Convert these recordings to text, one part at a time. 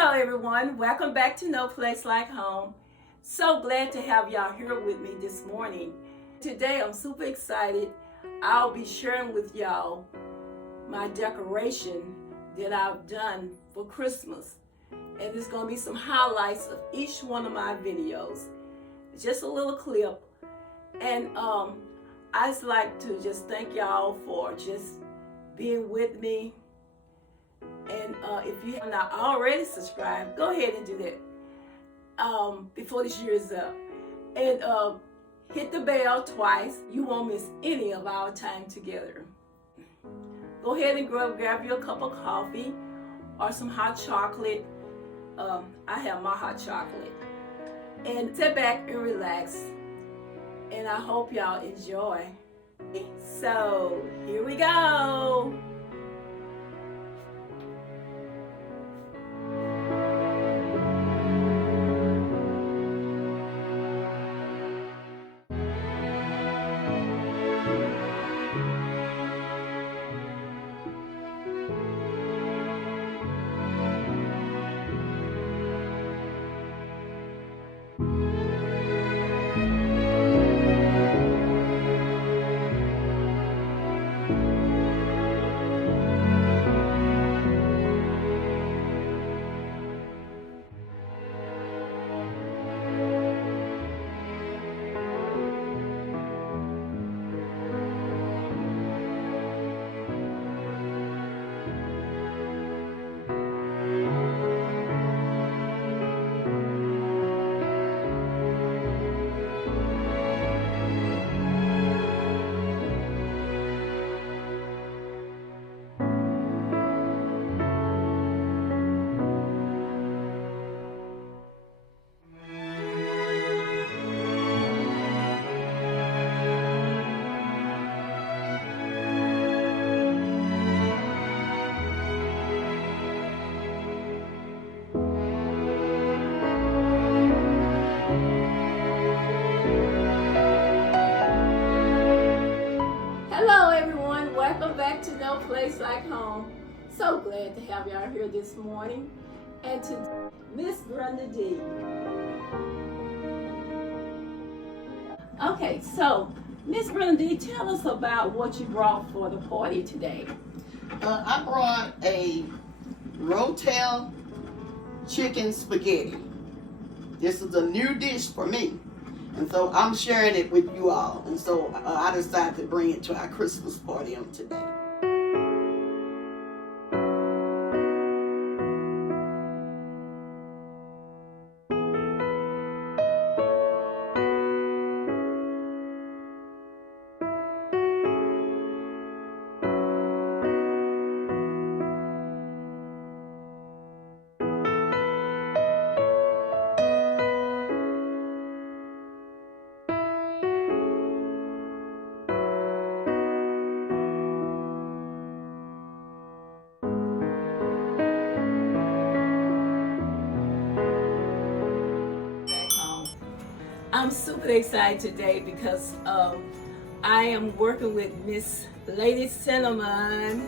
Hello everyone, welcome back to No Place Like Home. So glad to have y'all here with me this morning. Today I'm super excited. I'll be sharing with y'all my decoration that I've done for Christmas. And there's going to be some highlights of each one of my videos. Just a little clip. And I just like to just thank y'all for just being with me. And if you have not already subscribed, go ahead and do that before this year is up. And hit the bell twice. You won't miss any of our time together. Go ahead and grab you a cup of coffee or some hot chocolate. I have my hot chocolate. And sit back and relax. And I hope y'all enjoy. So, here we go. Hello everyone, welcome back to No Place Like Home. So glad to have y'all here this morning. And to Miss Brenda D. Okay, so Miss Brenda D, tell us about what you brought for the party today. I brought a Rotel chicken spaghetti. This is a new dish for me. And so I'm sharing it with you all. And so I decided to bring it to our Christmas party on today. I'm super excited today because I am working with Miss Lady Cinnamon.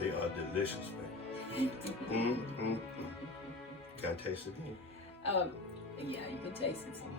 They are delicious, man. Can I taste it? Yeah, you can taste it some more.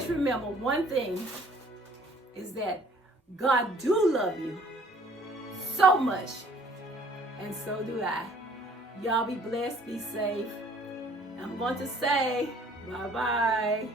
always remember one thing is that God do love you so much, and so do I. Y'all be blessed, be safe. I'm going to say bye-bye.